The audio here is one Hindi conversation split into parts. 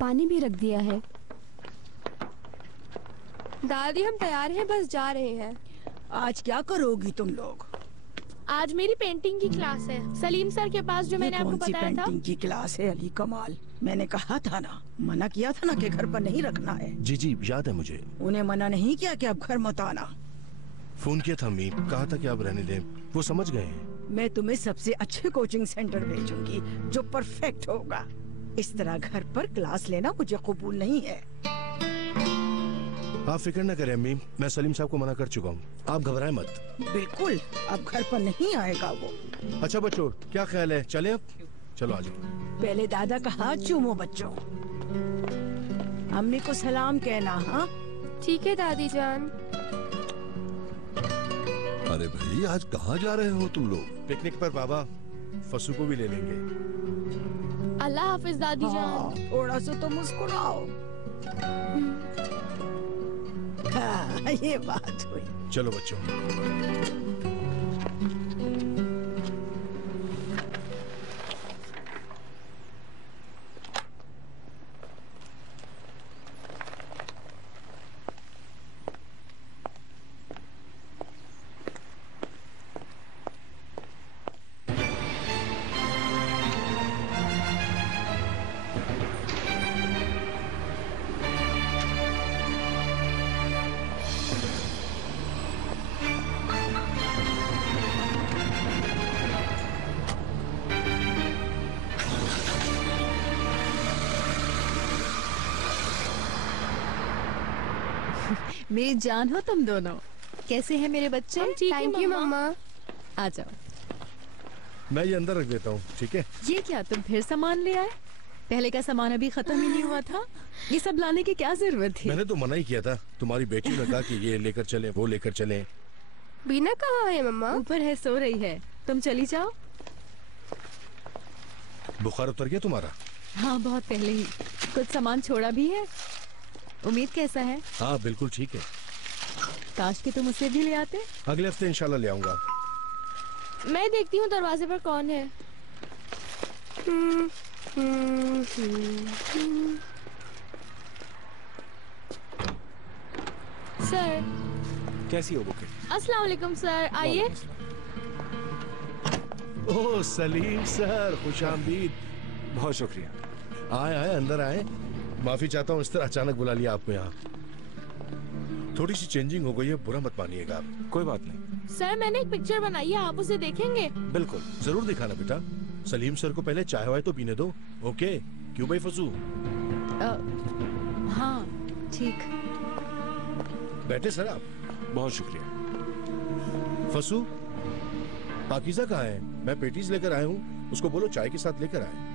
पानी भी रख दिया है। दादी हम तैयार हैं, बस जा रहे हैं। आज क्या करोगी तुम लोग? आज मेरी पेंटिंग की क्लास है, सलीम सर के पास, जो मैंने आपको बताया था। पेंटिंग की क्लास है अली कमाल? मैंने कहा था ना, मना किया था ना कि घर पर नहीं रखना है। जी जी याद है मुझे। उन्हें मना नहीं किया कि अब घर मत आना। फोन किया था अम्मी, कहा था कि आप रहने दें, वो समझ गए हैं। मैं तुम्हें सबसे अच्छे कोचिंग सेंटर भेजूंगी जो परफेक्ट होगा। इस तरह घर पर क्लास लेना मुझे कबूल नहीं है। आप फिक्र न करें अम्मी, मैं सलीम साहब को मना कर चुका हूँ, आप घबराएं मत। बिल्कुल, अब घर पर नहीं आएगा वो। अच्छा बच्चों, क्या ख्याल है, चले अब? चलो आ जाओ। पहले दादा का हाथ चूमो बच्चों। अम्मी को सलाम कहना। हाँ ठीक है दादी जान। अरे भाई, आज कहाँ जा रहे हो तुम लोग? पिकनिक पर बाबा, फसू को भी ले लेंगे। अल्लाह हाफिज दादी जान। थोड़ा सा तो मुस्कुराओ। हाँ, ये बात हुई। चलो बच्चों। मेरी जान हो तुम दोनों। कैसे हैं मेरे बच्चे? थैंक यू मम्मा। आ जाओ। मैं ये अंदर रख देता हूँ, ठीक है? ये क्या, तुम फिर सामान ले आए? पहले का सामान अभी खत्म ही नहीं हुआ था। ये सब लाने की क्या जरूरत थी? मैंने तो मना ही किया था, तुम्हारी बेटी ने कहा कि ये लेकर चले, वो लेकर चले। बीना कहाँ है मम्मा? ऊपर है, सो रही है। तुम चली जाओ। बुखार उतर गया तुम्हारा? हाँ, बहुत पहले ही। कुछ सामान छोड़ा भी है। उम्मीद कैसा है? हाँ बिल्कुल ठीक है। काश कि तुम उसे भी ले आते। अगले हफ्ते इंशाल्लाह ले आऊंगा। मैं देखती हूँ दरवाजे पर कौन है। सर। कैसी हो बुके? अस्सलाम वालेकुम सर, आइए। ओह सलीम सर, खुशामदीद। बहुत शुक्रिया। आए आए, अंदर आए। माफी चाहता हूँ इस तरह अचानक बुला लिया आपको यहाँ। थोड़ी सी चेंजिंग हो गई है, बुरा मत मानिएगा आप। कोई बात नहीं। सर मैंने एक पिक्चर बनाई है, आप उसे देखेंगे? बिल्कुल। जरूर दिखाना बेटा। सलीम सर को पहले चाय वाय तो पीने दो। ओके क्यों भाई फसू? हाँ ठीक। बैठे सर आप। बहुत शुक्रिया। फसू, पाकीज़ा कहाँ है? मैं पेटीज लेकर आया हूँ, उसको बोलो चाय के साथ लेकर आए।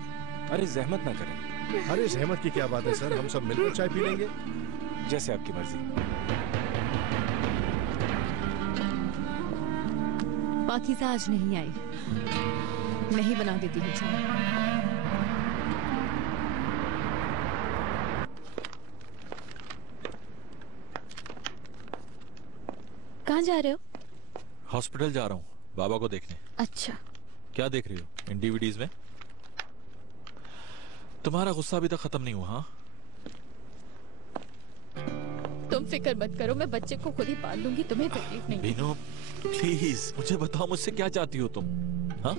अरे जहमत ना करें। अरे सहमत की क्या बात है सर, हम सब मिलकर चाय पी लेंगे। जैसे आपकी मर्जी। पाकीज़ा आज नहीं आई। मैं ही बना देती हूँ चाय। कहाँ जा रहे हो? हॉस्पिटल जा रहा हूँ, बाबा को देखने। अच्छा। क्या देख रही हो इन डीवीडीज में? तुम्हारा गुस्सा अभी तक खत्म नहीं हुआ? हाँ, तुम फिक्र मत करो, मैं बच्चे को खुद ही पाल लूंगी, तुम्हें तकलीफ नहीं। बीनो प्लीज मुझे बताओ, मुझसे क्या चाहती हो तुम? हाँ,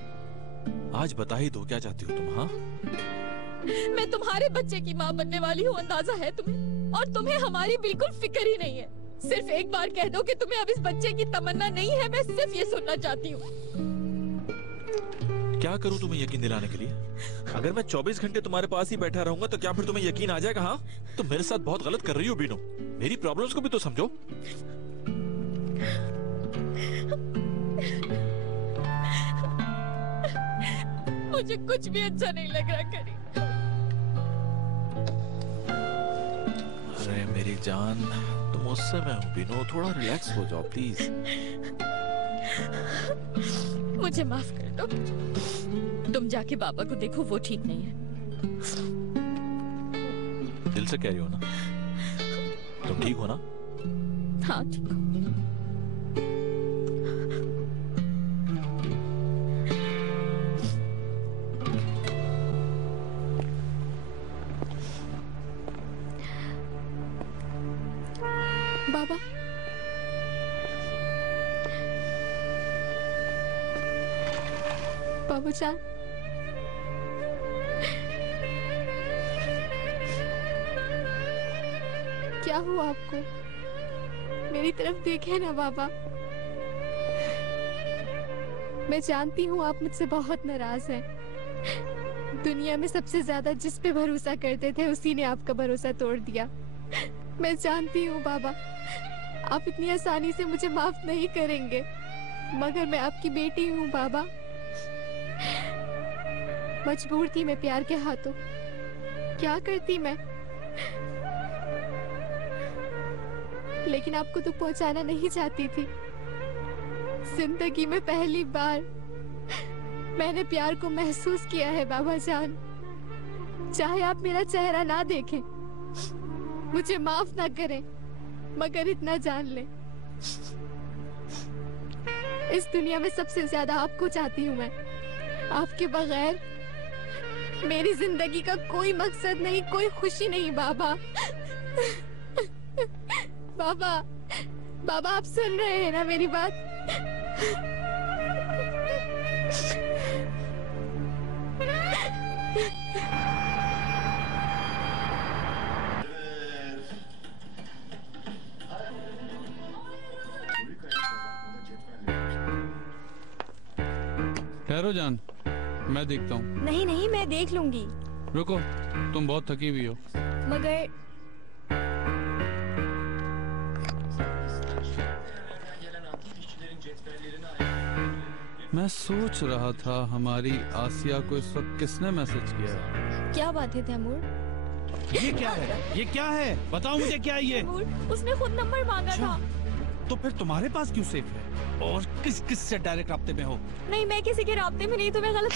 आज बता ही दो क्या चाहती हो तुम? हाँ, मैं तुम्हारे बच्चे की माँ बनने वाली हूँ, अंदाजा है तुम्हें? और तुम्हें हमारी बिल्कुल फिक्र ही नहीं है। सिर्फ एक बार कह दो कि तुम्हें अब इस बच्चे की तमन्ना नहीं है, मैं सिर्फ ये सुनना चाहती हूँ। क्या करूँ तुम्हें यकीन दिलाने के लिए? अगर मैं 24 घंटे तुम्हारे पास ही बैठा रहूंगा तो क्या फिर तुम्हें यकीन आ जाएगा? हाँ, तुम मेरे साथ बहुत गलत कर रही हो बीनो। मेरी प्रॉब्लम्स को भी तो समझो। मुझे कुछ भी अच्छा नहीं लग रहा करी। अरे मेरी जान, तुम मुझसे मैं हूँ बीनो, थोड़ा रिलैक्स हो जाओ प्लीज। मुझे माफ कर दो। तुम जाके बाबा को देखो, वो ठीक नहीं है। दिल से कह रही हो ना? तुम ठीक हो ना? हाँ ठीक हो। बाबा, बाबू जान, क्या हुआ आपको? मेरी तरफ देखे ना बाबा। मैं जानती हूँ आप मुझसे बहुत नाराज हैं। दुनिया में सबसे ज्यादा जिस पे भरोसा करते थे उसी ने आपका भरोसा तोड़ दिया। मैं जानती हूँ बाबा, आप इतनी आसानी से मुझे माफ नहीं करेंगे, मगर मैं आपकी बेटी हूँ बाबा। मजबूर थी मैं प्यार के हाथों, क्या करती मैं, लेकिन आपको तो पहुंचाना नहीं चाहती थी। जिंदगी में पहली बार मैंने प्यार को महसूस किया है बाबा जान। चाहे आप मेरा चेहरा ना देखें, मुझे माफ ना करें, मगर इतना जान लें, इस दुनिया में सबसे ज्यादा आपको चाहती हूँ मैं। आपके बगैर मेरी जिंदगी का कोई मकसद नहीं, कोई खुशी नहीं बाबा। बाबा, बाबा आप सुन रहे हैं ना मेरी बात? ठहरो जान, मैं देखता हूँ। नहीं नहीं, मैं देख लूंगी। रुको, तुम बहुत थकी हुई हो। मगर मैं सोच रहा था हमारी आसिया को इस वक्त किसने मैसेज किया है। क्या बात है तैमूर? ये क्या है? ये क्या है? बताओ मुझे, क्या है ये? तैमूर, उसने खुद नंबर मांगा था। तो फिर तुम्हारे पास क्यों सेफ है? और किस किस से डायरेक्ट राब्ते में हो? नहीं, मैं किसी के राब्ते में नहीं, तुम्हें गलत।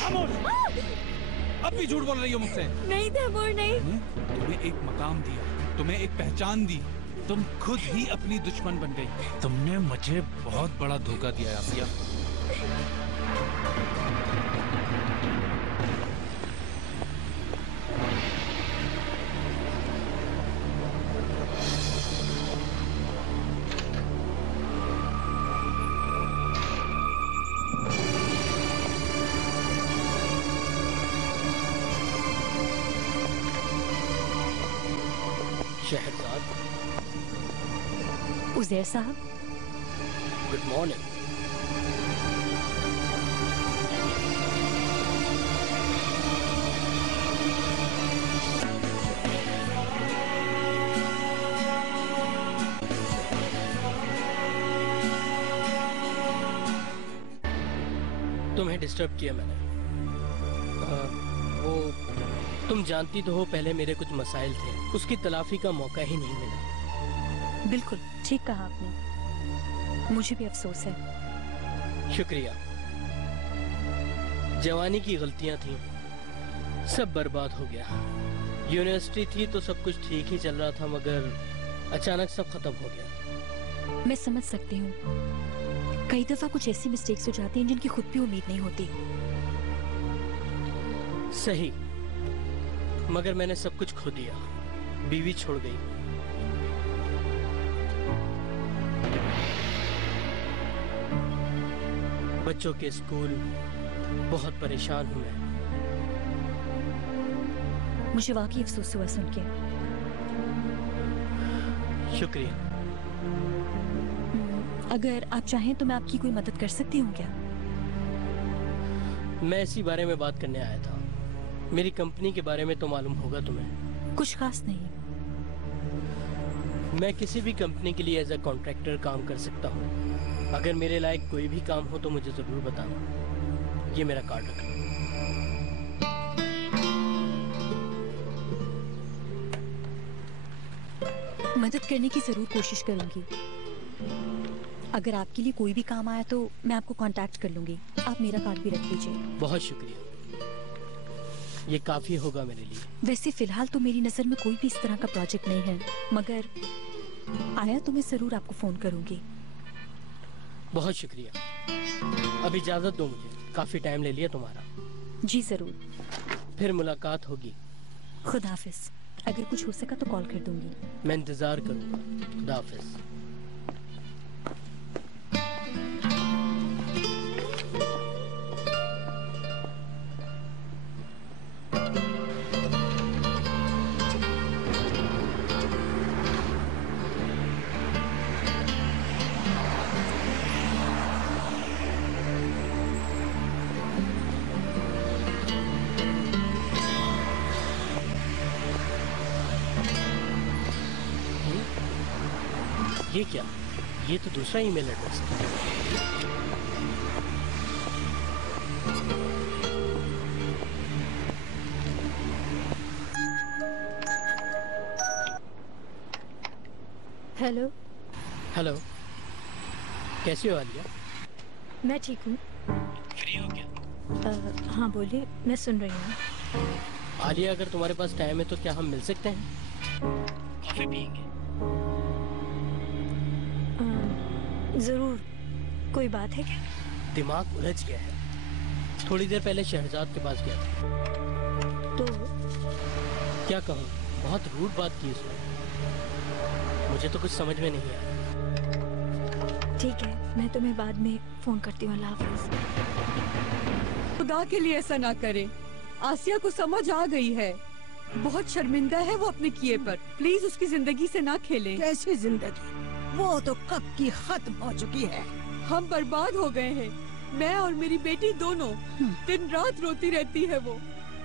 अब भी झूठ बोल रही हो मुझसे। नहीं तैमूर, नहीं। तुम्हें एक मकाम दिया, तुम्हें एक पहचान दी, तुम खुद ही अपनी दुश्मन बन गई। तुमने मुझे बहुत बड़ा धोखा दिया आसिया। शहरजाद, उज़ैर साहब, गुड मॉर्निंग। तुम्हें डिस्टर्ब किया मैंने। वो तुम जानती तो हो, पहले मेरे कुछ मसाइल थे, उसकी तलाफी का मौका ही नहीं मिला। बिल्कुल ठीक कहा आपने, मुझे भी अफसोस है। शुक्रिया। जवानी की गलतियां थी, सब बर्बाद हो गया। यूनिवर्सिटी थी तो सब कुछ ठीक ही चल रहा था, मगर अचानक सब खत्म हो गया। मैं समझ सकती हूँ, कई दफा कुछ ऐसी मिस्टेक्स हो जाती हैं जिनकी खुद भी उम्मीद नहीं होती। सही, मगर मैंने सब कुछ खो दिया। बीवी छोड़ गई, बच्चों के स्कूल, बहुत परेशान हूं मैं। मुझे वाकई अफसोस हुआ सुन के। शुक्रिया। अगर आप चाहें तो मैं आपकी कोई मदद कर सकती हूँ क्या? मैं इसी बारे में बात करने आया था। मेरी कंपनी के बारे में तो मालूम होगा तुम्हें। कुछ खास नहीं। मैं किसी भी कंपनी के लिए एज अ कॉन्ट्रैक्टर काम कर सकता हूँ। अगर मेरे लायक कोई भी काम हो तो मुझे जरूर बताना। ये मेरा कार्ड रखना। मदद करने की जरूर कोशिश करूंगी। अगर आपके लिए कोई भी काम आया तो मैं आपको कांटेक्ट कर लूंगी। आप मेरा कार्ड भी रख लीजिए। बहुत शुक्रिया, ये काफी होगा मेरे लिए। वैसे फिलहाल तो मेरी नजर में कोई भी इस तरह का प्रोजेक्ट नहीं है, मगर आया तो मैं जरूर आपको फोन करूंगी। बहुत शुक्रिया। अब इजाजत दो मुझे, काफी टाइम ले लिया तुम्हारा। जी जरूर, फिर मुलाकात होगी। खुदा हाफिज। अगर कुछ हो सका तो कॉल कर दूंगी। मैं इंतजार करूंगा। खुदा हाफिज। ये क्या? ये तो दूसरा ईमेल एड्रेस है। हेलो। हेलो, कैसी हो आलिया? मैं ठीक हूँ। फ्री हो क्या? हाँ बोलिए, मैं सुन रही हूँ। आलिया, अगर तुम्हारे पास टाइम है तो क्या हम मिल सकते हैं? कॉफी पियेंगे। जरूर। कोई बात है क्या? दिमाग उलझ गया है। थोड़ी देर पहले शहजाद के पास गया था। तो क्या कहूँ, बहुत रूड बात की उसने। मुझे तो कुछ समझ में नहीं आया। ठीक है, मैं तुम्हें बाद में फोन करती हूँ। अल्लाह हाफिज। खुदा के लिए ऐसा ना करें। आसिया को समझ आ गई है, बहुत शर्मिंदा है वो अपने किए पर। प्लीज उसकी जिंदगी से ना खेलें। कैसी जिंदगी? वो तो कब की खत्म हो चुकी है। हम बर्बाद हो गए हैं। मैं और मेरी बेटी दोनों। दिन रात रोती रहती है वो।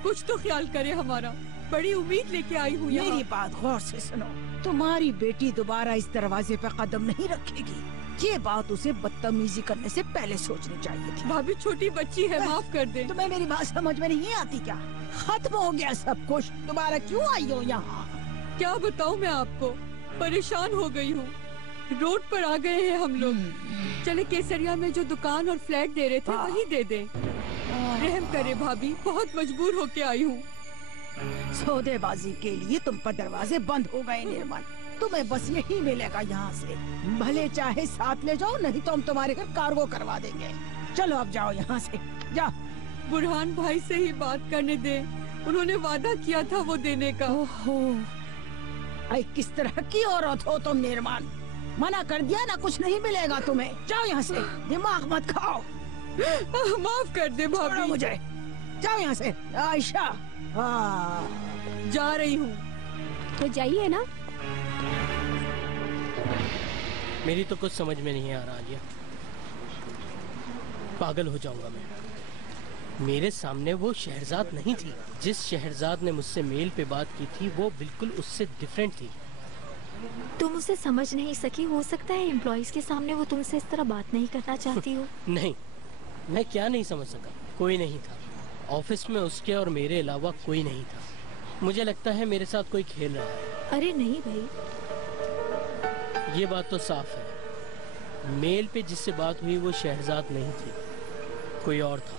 कुछ तो ख्याल करे हमारा। बड़ी उम्मीद लेके आई हूँ यहाँ। मेरी बात गौर से सुनो। तुम्हारी बेटी दोबारा इस दरवाजे पे कदम नहीं रखेगी। ये बात उसे बदतमीजी करने से पहले सोचनी चाहिए थी। भाभी छोटी बच्ची है, माफ कर दे। तुम्हें मेरी बात समझ में नहीं आती क्या? खत्म हो गया सब कुछ, दोबारा क्यों आई हो यहाँ? क्या बताऊँ मैं आपको, परेशान हो गई हूँ। रोड पर आ गए हैं हम लोग। चले केसरिया में जो दुकान और फ्लैट दे रहे थे वही दे दे। रहम करे भाभी, बहुत मजबूर होके आई हूँ। सौदेबाजी के लिए तुम पर दरवाजे बंद हो गए निर्मल। तुम्हें बस यही मिलेगा यहाँ से। भले चाहे साथ ले जाओ, नहीं तो हम तुम्हारे घर कार्गो करवा देंगे। चलो अब जाओ यहाँ से, जाओ। बुरहान भाई से ही बात करने दे, उन्होंने वादा किया था वो देने का। ओहो, आई किस तरह की औरत हो तुम निर्मल। मना कर दिया ना, कुछ नहीं मिलेगा तुम्हें। जाओ यहाँ से, दिमाग मत खाओ। माफ कर दे भाभी मुझे। जाओ यहाँ से आयशा। जा रही हूँ। तो जाइए ना। मेरी तो कुछ समझ में नहीं आ रहा आलिया। पागल हो जाऊंगा मैं। मेरे सामने वो शहरजाद नहीं थी। जिस शहरजाद ने मुझसे मेल पे बात की थी वो बिल्कुल उससे डिफरेंट थी। तुम उसे समझ नहीं सकी। हो सकता है एम्प्लॉइज के सामने वो तुमसे इस तरह बात नहीं करना चाहती हो। नहीं, मैं क्या नहीं समझ सका। कोई नहीं था ऑफिस में, उसके और मेरे अलावा कोई नहीं था। मुझे लगता है मेरे साथ कोई खेल रहा है। अरे नहीं भाई, ये बात तो साफ है। मेल पे जिससे बात हुई वो शहरजाद नहीं थी, कोई और था।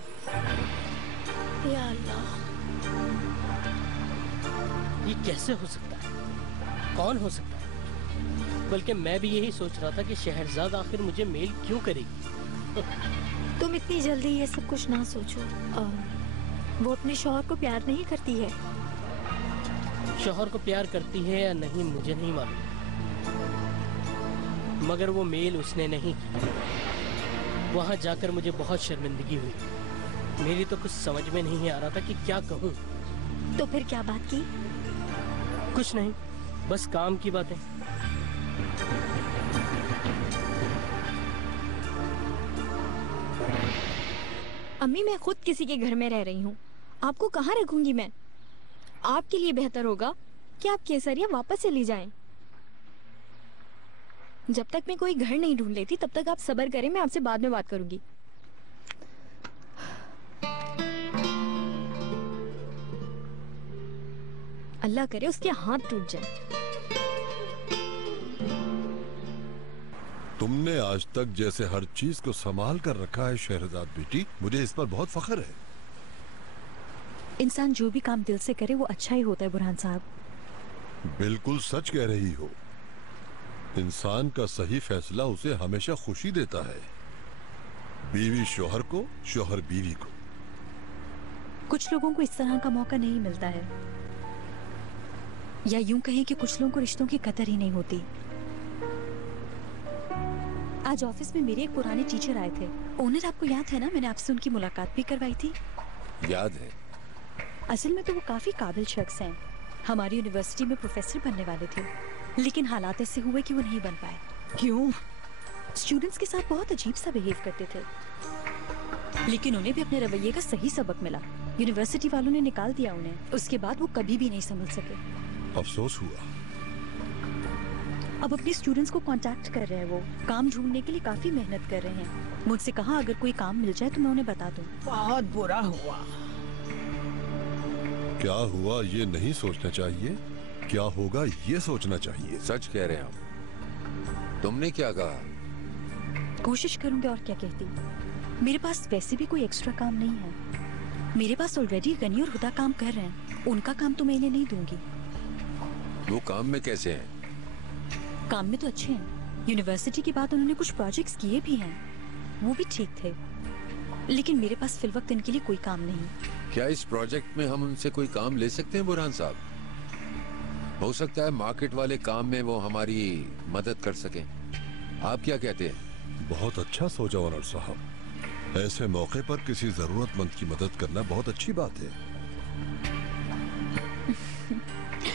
या अल्लाह, ये कैसे हो सकता है? कौन हो सकता है? बल्कि मैं भी यही सोच रहा था कि शहरजाद आखिर मुझे मेल क्यों करेगी। तुम इतनी जल्दी ये सब कुछ ना सोचो। वो अपने शौहर को प्यार नहीं करती है। शौहर को प्यार करती है या नहीं मुझे नहीं मालूम, मगर वो मेल उसने नहीं की। वहां जाकर मुझे बहुत शर्मिंदगी हुई। मेरी तो कुछ समझ में नहीं आ रहा था कि क्या कहूँ। तो फिर क्या बात की? कुछ नहीं, बस काम की बातें। अम्मी, मैं खुद किसी के घर में रह रही हूँ, आपको कहाँ रखूंगी मैं? आपके लिए बेहतर होगा कि आप केसरिया वापस चली जाएं। जब तक मैं कोई घर नहीं ढूंढ लेती तब तक आप सब्र करें, मैं आपसे बाद में बात करूंगी। अल्लाह करे उसके हाथ टूट जाए। तुमने आज तक जैसे हर चीज को संभाल कर रखा है शहरजाद बेटी, मुझे इस पर बहुत फख्र है। इंसान जो भी काम दिल से करे वो अच्छा ही होता है बुरहान साहब। बिल्कुल सच कह रही हो। इंसान का सही फैसला उसे हमेशा खुशी देता है। बीवी शोहर को, शोहर बीवी को। कुछ लोगों को इस तरह का मौका नहीं मिलता है, या यूं कहें कि कुछ लोगों को रिश्तों की कदर ही नहीं होती। आज ऑफिस में मेरे एक पुराने टीचर आए थे। ओनर आपको याद है ना, मैंने आपसे उनकी मुलाकात भी करवाई थी। याद है। असल में तो वो काफी काबिल शख्स हैं। हमारी यूनिवर्सिटी में प्रोफेसर बनने वाले थे, लेकिन हालात ऐसे हुए कि वो नहीं बन पाए। क्यों? स्टूडेंट्स के साथ बहुत अजीब सा बिहेव करते थे, लेकिन उन्हें भी अपने रवैये का सही सबक मिला। यूनिवर्सिटी वालों ने निकाल दिया उन्हें। उसके बाद वो कभी भी नहीं संभल सके। अफसोस हुआ। अब अपने स्टूडेंट्स को कांटेक्ट कर रहे हैं। वो काम ढूंढने के लिए काफी मेहनत कर रहे हैं। मुझसे कहा अगर कोई काम मिल जाए तो मैं उन्हें बता दूं। बहुत बुरा हुआ। क्या हुआ ये नहीं सोचना चाहिए, क्या होगा ये सोचना चाहिए। सच कह रहे हैं हम। तुमने क्या कहा? कोशिश करूंगी, और क्या कहती। मेरे पास वैसे भी कोई एक्स्ट्रा काम नहीं है। मेरे पास ऑलरेडी गनी और हुदा काम कर रहे हैं। उनका काम तो मैं इन्हें नहीं दूंगी। वो काम में कैसे हैं? काम में तो अच्छे हैं। यूनिवर्सिटी के बाद उन्होंने कुछ प्रोजेक्ट्स किए भी हैं, वो भी ठीक थे। लेकिन मेरे पास फिलवक्त इनके लिए कोई काम नहीं। क्या इस प्रोजेक्ट में हम उनसे कोई काम ले सकते हैं बुरहान साहब? हो सकता है मार्केट वाले काम में वो हमारी मदद कर सकें। आप क्या कहते हैं? बहुत अच्छा सोचा ओनर साहब। ऐसे मौके पर किसी जरूरतमंद की मदद करना बहुत अच्छी बात है।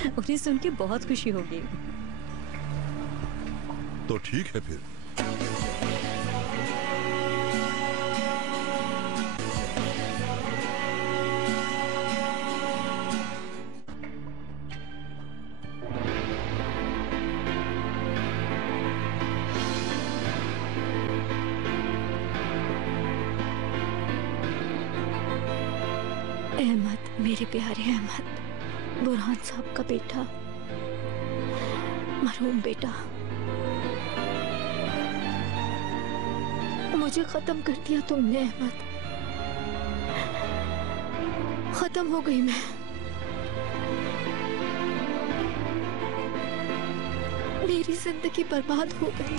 उन्हें सुन के बहुत खुशी होगी। तो ठीक है फिर। अहमद, मेरे प्यारे अहमद, बुरहान साहब का बेटा, मरहूम बेटा, मुझे खत्म कर दिया तुमने अहमद। खत्म हो गई मैं। मेरी जिंदगी बर्बाद हो गई।